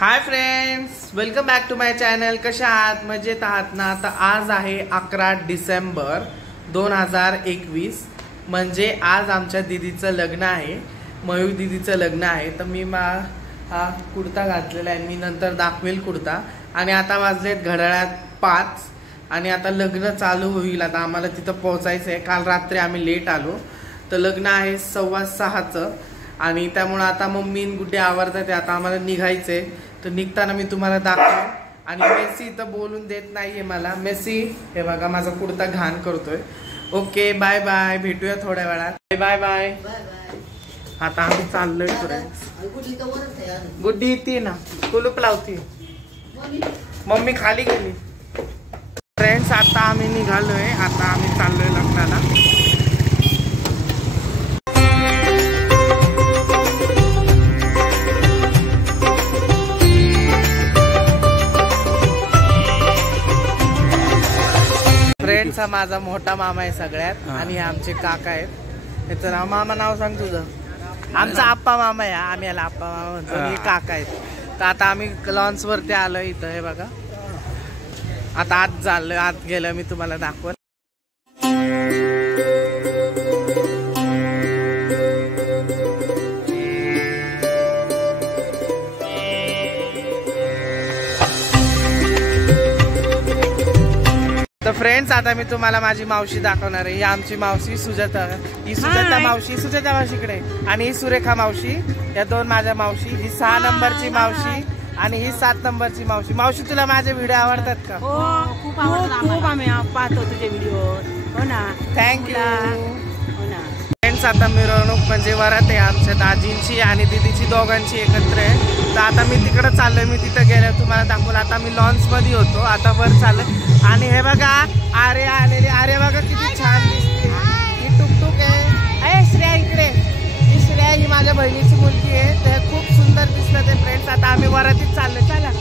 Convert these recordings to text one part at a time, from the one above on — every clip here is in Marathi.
High friends, welcome back to my channel. कशा आहात? मजेत आहात ना? आता आज आहे 11 डिसेंबर 2021. म्हणजे आज आमच्या दीदीचं लग्न आहे, मयूर दीदीचं लग्न आहे. तर मी हा कुर्ता घातलेला आहे, मी नंतर दाखवेल कुर्ता. आणि आता वाजलेत घड्याळात 5 आणि आता लग्न चालू होईल. आता आम्हाला तिथं पोहोचायचं आहे. काल रात्री आम्ही लेट आलो, तर लग्न आहे 6:15चं आणि त्यामुळे आता मम्मी गुड्डे आवरतात. आता आम्हाला निघायचंय, तर निघताना मी तुम्हाला दाखव. आणि मेसी इथं बोलून देत नाहीये मला. मेसी हे बघा माझा कुर्ता घाण करतोय. ओके, बाय बाय, भेटूया थोड्या वेळात. Bye bye. आता आम्ही चाललोय फ्रेंड्स. गुड्डी येते ना, कुलूप लावती. मम्मी खाली गेली. फ्रेंड्स आता आम्ही निघालोय. आता आम्ही चाललोय लग्नाला. फ्रेंड्स हा माझा मोठा मामा आहे सगळ्यात, आणि हे आमचे काका आहेत. त्याचं नाव, मामा नाव सांग तुझं. आमचा आप्पा मामा आहे. आम्ही याला आप्पा मामा म्हणतो. हे काका आहेत. तर आता आम्ही लॉन्च वरती आलोय. इथं हे बघा, आता आत चाललोय. आत गेलं मी तुम्हाला दाखवत. तर फ्रेंड्स आता मी तुम्हाला माझी मावशी दाखवणार आहे. ही आमची मावशी सुजाता. ही सुजाता मावशी, सुजाता मावशीकडे. आणि ही सुरेखा मावशी. या दोन माझ्या मावशी. ही 6 नंबरची मावशी आणि ही 7 नंबरची मावशी. मावशी तुला माझे व्हिडिओ आवडतात का? हो, खूप आवडतात. खूप आम्ही पाहतो तुझे व्हिडिओ. हो ना, थँक्यू. हो ना. फ्रेंड्स आता मिरवणूक म्हणजे वरात आहे आमच्या दाजींची आणि दीदीची दोघांची एकत्र आहे. तर आता मी तिकडे चाललोय. मी तिथं गेलो तुम्हाला दाखवलं. आता मी लॉन्च मध्ये होतो, आता वर चाललोय. आणि हे बघा आर्य आलेली. आर्य बघा किती छान दिसते. ही टुकटुक आहे. श्रेया इकडे. ही श्रेया, ही माझ्या बहिणीची मुलगी आहे. ते खूप सुंदर दिसलं ते. फ्रेंड्स आता आम्ही वरातीत चाललोय. चला.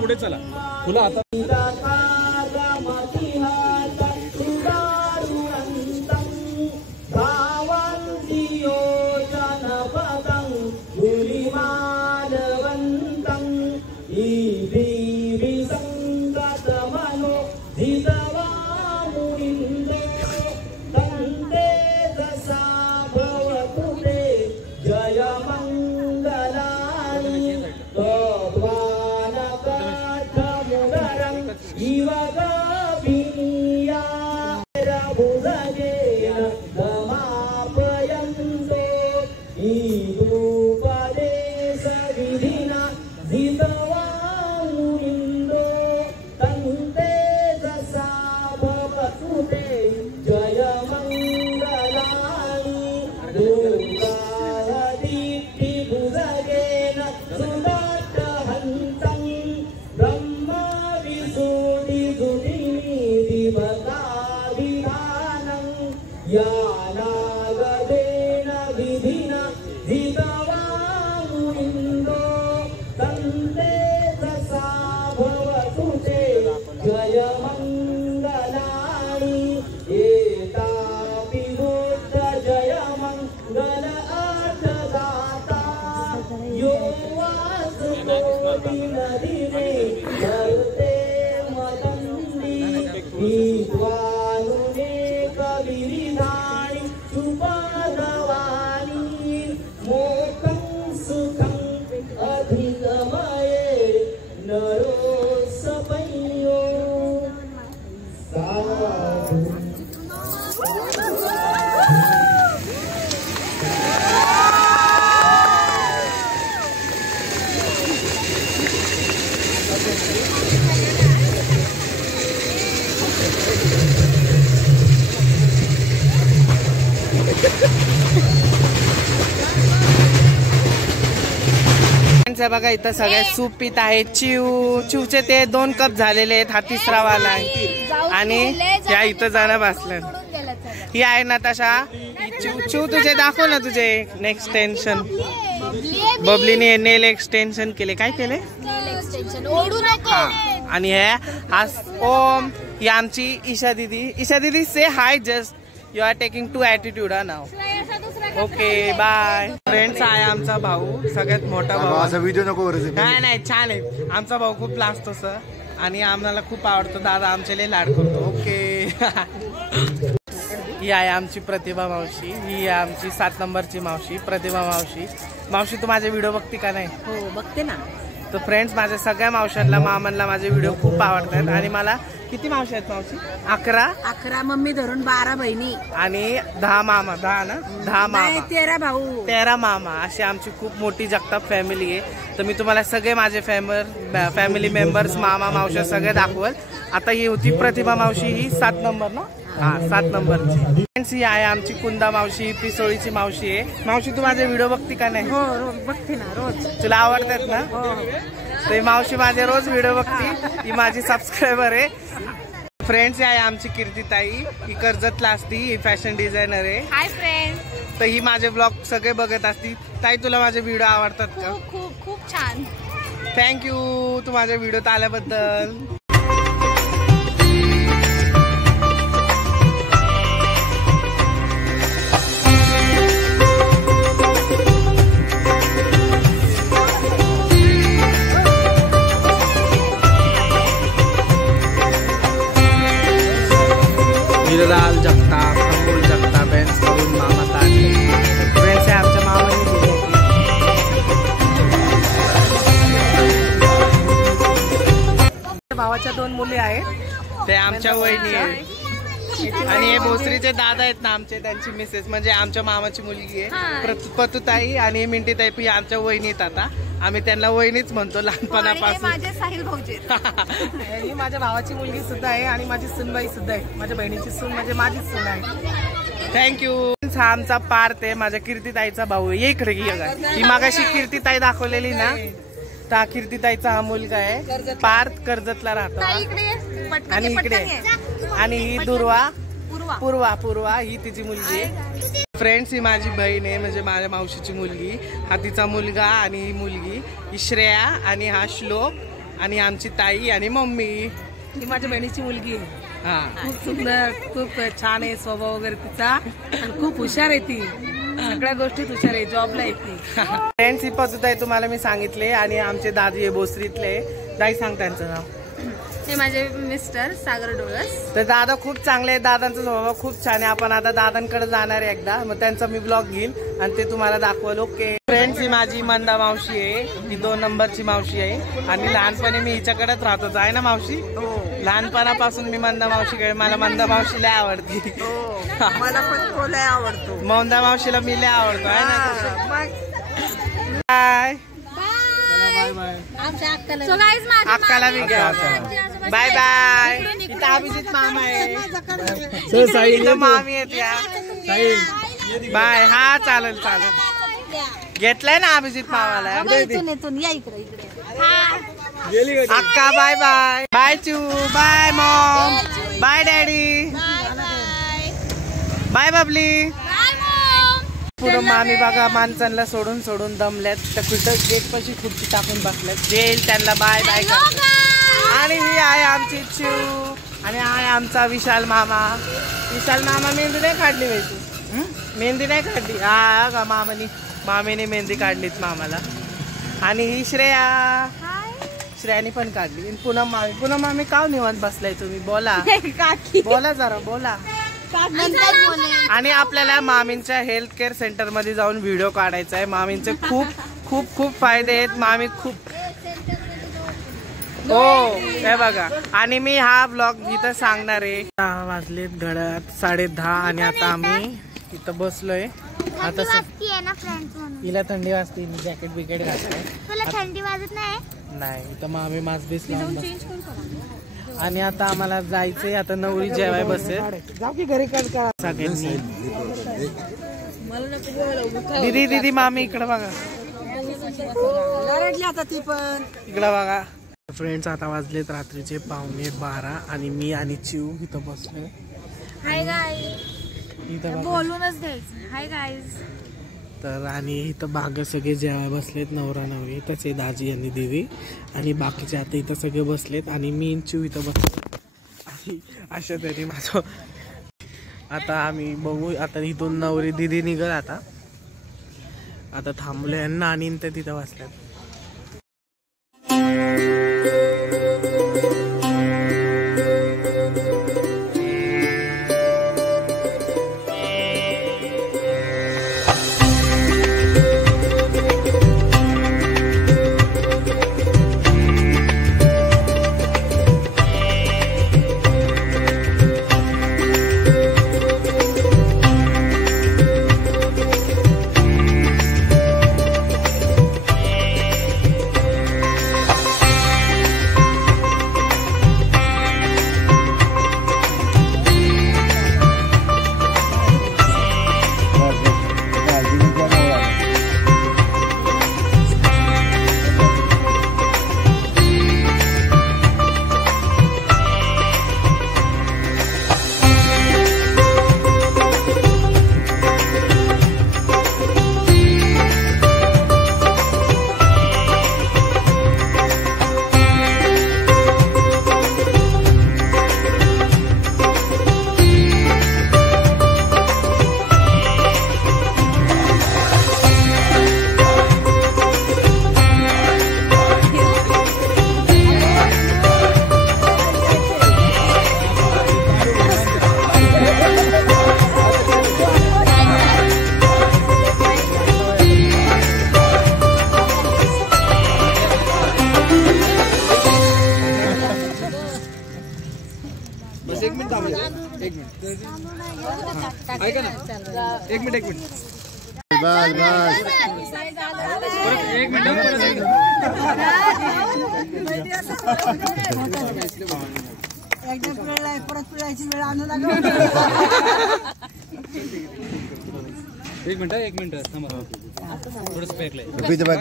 पुढे चला तुला आता बघा इथं सगळे सूप पित आहे. चिवचे ते 2 कप झालेले आहेत. हा 3रा वाला आहे आणि या इथं जाणं बसलं. ही आहे नताशा. चिव तुझे दाखव ना तुझे एक्सटेन्शन. बबलीने नेल एक्सटेन्शन केले. काय केले? आणि हे ओम. ही आमची ईशा दीदी say hi. Just you are taking too attitude now. Okay bye. Friends आहे आमचा भाऊ, सगळ्यात मोठा भाऊ. असा व्हिडिओ नको. नाही छान आहे. आमचा भाऊ खूप लाजतो सर आणि आम्हाला खूप आवडतो. दादा आमचे लय लाड करतो. ओके. ही आहे आमची प्रतिभा मावशी. ही आहे आमची 7 नंबरची मावशी प्रतिभा मावशी. मावशी तू माझे व्हिडिओ बघते का नाही? हो बघते ना. तर फ्रेंड्स माझ्या सगळ्या मावशांना मामांना माझे व्हिडिओ खूप आवडतात आणि मला किती मावशी आहेत मावशी? 11 मम्मी धरून 12 बहिणी आणि 10 मामा. 10 ना? 10 मामा. 13 भाऊ 13 मामा. अशी आमची खूप मोठी जगताप फॅमिली आहे. तर मी तुम्हाला सगळे माझे फॅमिली मेंबर्स मामा मावशा सगळे दाखवल. आता ही होती प्रतिभा मावशी. ही 7 नंबर ना? हा 7 नंबरची. फ्रेंड्स ही आहे आमची कुंदा मावशी. पिसोळीची मावशी आहे. मावशी तू माझे व्हिडिओ बघते का नाही? हो रोज बघते ना. रोज तुला आवडतात ना? हो. ते मावशी माझे रोज व्हिडिओ बघती. ही माझी सबस्क्रायबर आहे. फ्रेंड्स आहे आमची कीर्तिताई. ही कर्जतला असती. ही फॅशन डिझायनर आहे. Hi friend. तर ही माझे ब्लॉग सगळे बघत असती. ताई तुला माझे व्हिडिओ आवडतात का? खूप खूप छान. थँक्यू तू माझ्या व्हिडिओत आल्याबद्दल. वीरलाल जगताप, अमोल जगताप यांच्याकडून मामा ताटे. फ्रेंड्स आहे आमच्या मामाने भावाच्या 2 मुली आहेत. ते आमच्या वहिनी आहेत आणि हे भोसरीचे दादा आहेत ना आमचे. त्यांची मिसेस म्हणजे आमच्या मामाची मुलगी आहे पतुताई आणि मिंटीताई. ही आमच्या वहिनीत. आता आम्ही त्यांना वहिनीच म्हणतो लहानपणापासून. ही माझ्या भावाची मुलगी सुद्धा आहे आणि माझी सुनबाई सुद्धा आहे. माझ्या बहिणीची सून म्हणजे माझीच सून आहे. थँक्यू. हा आमचा पार्थ आहे. माझ्या कीर्तिताईचा भाऊ आहे. ये इकडे. ही मागाशी कीर्तिताई दाखवलेली ना तर कीर्तीताईचा हा मुलगा आहे, पार्थ कर्जतला राहतो. आणि इकडे आणि ही पूर्वा ही तिची मुलगी आहे. फ्रेंड्स, ही माझी बहीण आहे, म्हणजे माझ्या मावशीची मुलगी. हा तिचा मुलगा आणि ही मुलगी ही श्रेया आणि हा श्लोक आणि आमची ताई आणि मम्मी. ही माझ्या बहिणीची मुलगी आहे. हा, खूप सुंदर, खूप छान आहे स्वभाव वगैरे तिचा आणि खूप हुशार आहे ती. सगळ्या गोष्टीत हुशार आहे, जॉबला येते. फ्रेंड्स, ही पद्धत आहे तुम्हाला मी सांगितले. आणि आमचे दादी आहे भोसरीतले. दाई सांग त्यांचं नाव. हे माझे मिस्टर सागर डोळस. तर दादा खूप चांगले आहेत, दादांचा स्वभाव खूप छान आहे. आपण आता दादांकडे जाणार आहे एकदा, मग त्यांचा मी ब्लॉग घेईल आणि ते तुम्हाला दाखवल. ओके फ्रेंड्स, ही माझी मंदा मावशी आहे, ही 2 नंबरची मावशी आहे. आणि लहानपणी मी हिच्याकडेच राहतो आहे ना मावशी. लहानपणापासून मी मंदा मावशीकडे. मला मंदा मावशी लय आवडते. मला पण लय आवडतो. मंदा मावशीला मी लय आवडतो आहे ना. बाय अक्काला मी घ्या. Bye bye. इथं अभिजित मामा आहे, इथं मामी आहेत. बाय. हा चालेल घेतलंय ना अभिजित मामाला. अक्का बाय बाय. बाय चू. Bye mom. Bye daddy. Bye Babli. पुढं मामी बघा माणसांना सोडून दमल्यात. तर कुठं गेट पाशी खुर्ची टाकून बसल्यात. जेल त्यांना बाय बाय करतात. आणि ही आहे आमची चू आणि आहे आमचा विशाल मामा. मेहंदी नाही काढली तू. मेहंदी नाही काढली. हा का मामीने मेहंदी काढलीत मामाला. आणि ही श्रेयानी पण काढली. पुन्हा मामी का निवांत बसलाय तुम्ही. बोला जरा बोला. आणि आपल्याला मामींच्या हेल्थ केअर सेंटर मध्ये जाऊन व्हिडिओ काढायचा आहे. मामींचे खूप खूप खूप फायदे आहेत. मामी खूप हे बघा. आणि मी हा ब्लॉग इथं सांगणार आहे. 10 वाजलेत घड्यात 10:30 आणि आता आम्ही इथं बसलोय. आता हिला थंडी वाजते, जॅकेट बिकेट घातलंय. थंडी वाजत नाही. इथं मामी मास्क बीस लावून बसते. आणि आता आम्हाला जायचंय. आता नवरी जेवाय बसेल. जाऊ की घरी सगळ्यांनी. दीदी मामी इकडे बघा. आता ती पण इकडे बघा. फ्रेंड्स, आता वाजलेत रात्रीचे 12:15 आणि मी आणि चिव इथं बसलोय. Hi guys. इथं बोलूनच द्यायचं हाय गाईज. तर आणि इथं बाग सगळे जेवाय बसलेत. नवरा नवरी तसे दाजी आणि देवी आणि बाकीचे आता इथं सगळे बसलेत. आणि मी चिव इथं बसले. आणि अशा तरी माझं आता आम्ही बघू. आता इथून नवरी दिदी निघल. आता थांबले यांना आणि ते तिथं बसल्यात. ऐका ना, एक मिनिट बस बस एक मिनिट परत पिळायची वेळ आणू लागली. एक मिनिट थांबा थोडंसं पेकलंय. repeat the back.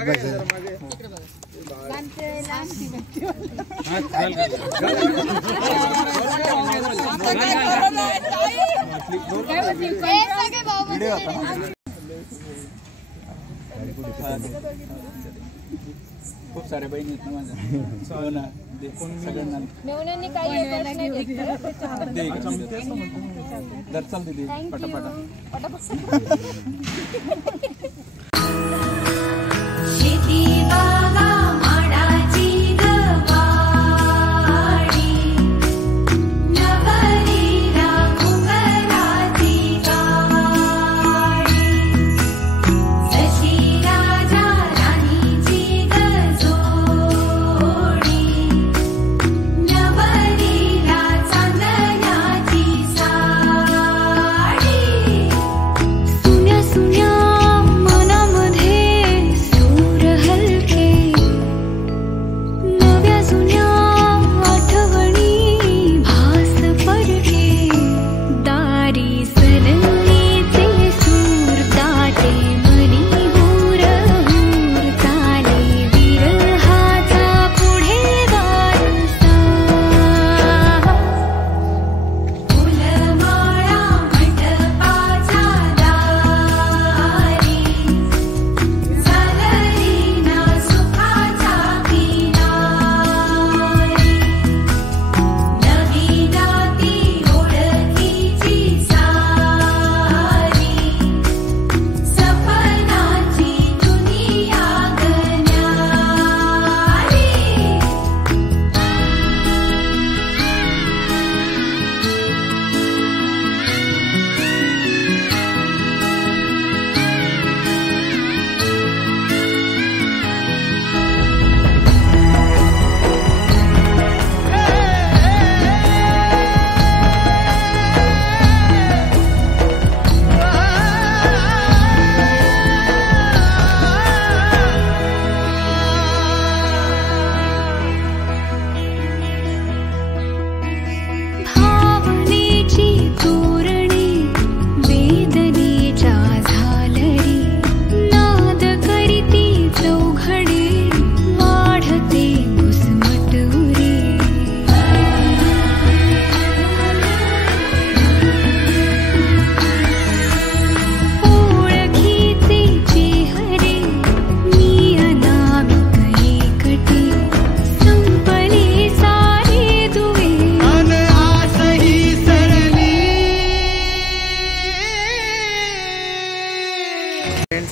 खूप सारे बहिणी आहेत ना माझ्या. हो ना, सगळ्यांना दर्शन दिली पटापटा.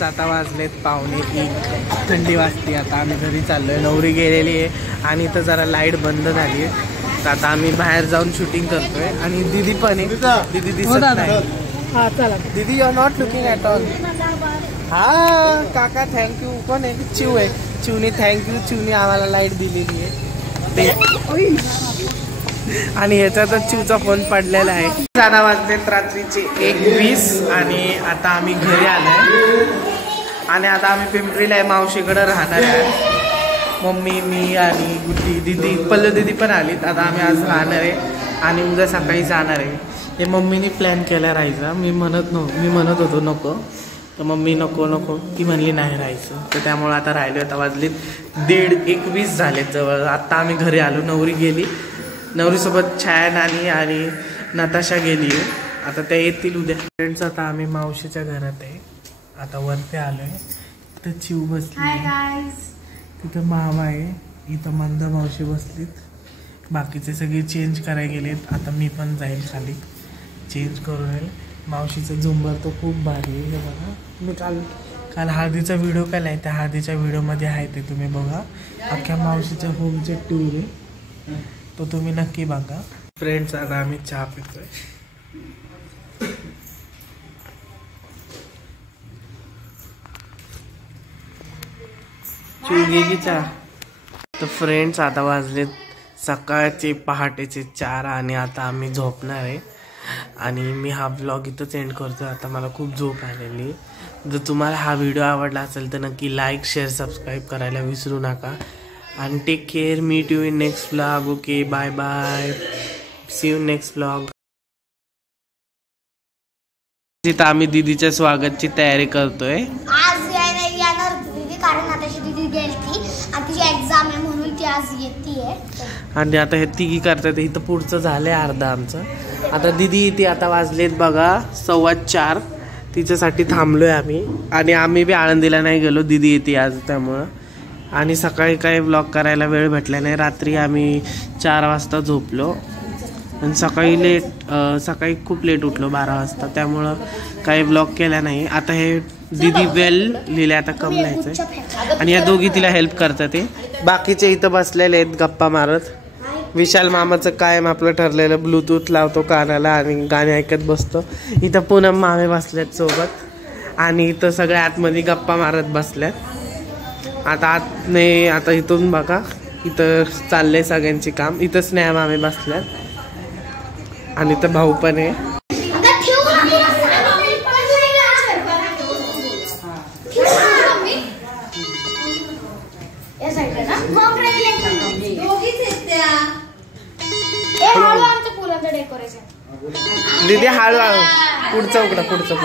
आता वाजलेत 12:45. थंडी वाजते. आता आम्ही घरी चाललोय. नवरी गेलेली आहे आणि इथं जरा लाईट बंद झाली आहे. तर आता आम्ही बाहेर जाऊन शूटिंग करतोय आणि दीदी पण आहे. दीदी दिसत नाही. दीदी you are not looking at all. हा काका थँक्यू. कोण आहे? चिव आहे. चिवनी थँक्यू. चिवनी आम्हाला लाईट दिलेली आहे ते. आणि ह्याच्यातच चिवचा फोन पडलेला आहे. 7 वाजलेत रात्रीचे 1:20 आणि आता आम्ही घरी आलोय. आणि आता आम्ही पिंपरीला आहे. मावशीकडे राहणार आहे. मम्मी, मी आणि गुड्डी, दीदी, पल्लू दीदी पण आलीत. आता आम्ही आज राहणार आहे आणि उद्या सकाळी जाणार आहे. हे मम्मीने प्लॅन केला राहायचा. मी म्हणत होतो नको. तर मम्मी नको ती म्हणली नाही राहायचं. तर त्यामुळे आता राहिलो. आता वाजलीत 1:20 झालेत जवळ. आत्ता आम्ही घरी आलो. नवरी गेली. नवरीसोबत छान आणि नताशा गेली आहे. आता त्या येतील उद्या. फ्रेंड्स आता आम्ही मावशीच्या घरात आहे. आता वरती आलोय. तिथं चिव बसली. तिथं मामा आहे. इथं मंद मावशी बसलीत. बाकीचे सगळे चेंज करायला गेलेत. आता मी पण जाईल खाली चेंज करून येईल. मावशीचं झुंबर तर खूप भारी आहे. हे बघा. मी काल हळदीचा व्हिडिओ केला आहे. त्या हळदीच्या व्हिडिओमध्ये आहे ते तुम्ही बघा. अख्ख्या मावशीच्या होमचे टूर आहे. तो तुम्ही नक्की बघा. फ्रेंड्स आता आम्ही चहा पितोय. चुगी चहा. तर फ्रेंड्स आता वाजलेत सकाळचे पहाटेचे 4 आणि आता आम्ही झोपणार आहे. आणि मी हा ब्लॉग इथंच एंड करतो. आता मला खूप झोप आलेली. जर तुम्हाला हा व्हिडिओ आवडला असेल तर नक्की लाईक, शेअर, सबस्क्राईब करायला विसरू नका. आणि take care. Meet you in next blog. Okay bye bye. See you next blog. तिथं आम्ही दीदीच्या स्वागतची तयारी करतोय. आज येणार दीदी कारण आताची दीदी गेली आणि तिची एक्झाम आहे म्हणून ती आणि आता हे तिघी करतात. इथं पुढचं झालंय अर्धा आमचं. आता दिदी येते. आता वाजलेत बघा 4:15. तिच्यासाठी थांबलोय आम्ही. आणि आम्ही बी आळंदीला नाही गेलो, दिदी येते आज त्यामुळं. आणि सकाळी काही व्लॉग करायला वेळ भेटला नाही. रात्री आम्ही 4 वाजता झोपलो आणि सकाळी खूप लेट उठलो 12 वाजता, त्यामुळं काही व्लॉग केला नाही. आता हे दिदी वेल लिहिले, आता कम लिहायचंय आणि या दोघी तिला हेल्प करतात. ते बाकीचे इथं बसलेले आहेत गप्पा मारत. विशाल मामाचं कायम आपलं ठरलेलं ब्लूटूथ लावतो कानाला आणि गाणे ऐकत बसतो. इथं पूनम मामे बसल्यात सोबत आणि इथं सगळ्या आतमध्ये गप्पा मारत बसल्यात. आता इथून बघा इथं चाललंय सगळ्यांची काम. इथं स्नेहा मामे बसल्यात आणि इथं भाऊ पण आहे. दीदी हळूहळू पुढचं उघडा, पुढचं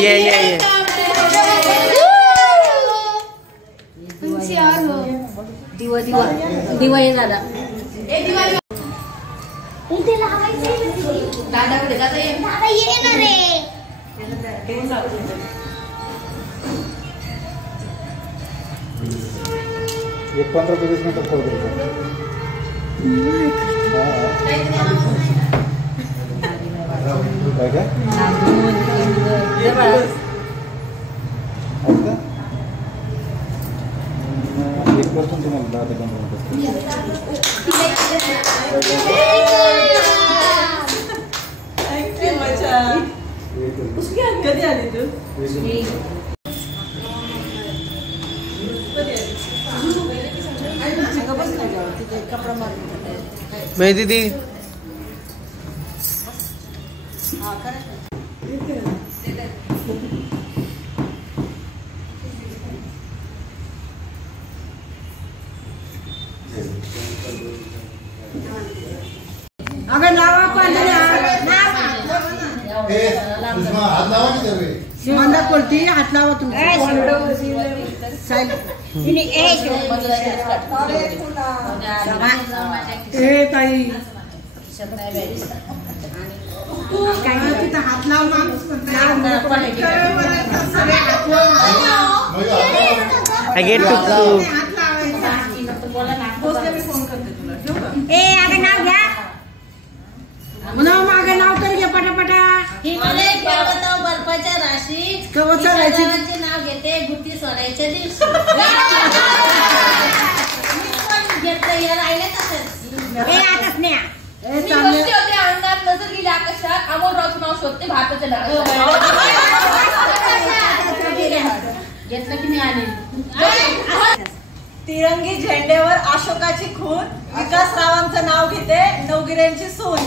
ये दिवा ये दादा. एक 15-20 मिनिट फोन करतो. काय काय एक पर्सन तुम्हाला 10 ते 15 मिनिट. कधी आली तू? मैं दीदी अगं लावा पण मंदा कोणती हात लावा तुम्ही. ताई तिथं हात लावून मागे नाव कर घ्या पटापटा. बर्फाच्या राशीत कवचारायची नाव घेते गुट्टी सोडायच्या दिवशी. अंगात नजर गेली आकाशात अमोलरावचं नाव शोधते भारताचं नाव घेतलं की मी आले. तिरंगी झेंड्यावर अशोकाची खून, विकासरावांचं नाव घेते नवगिऱ्यांची सून.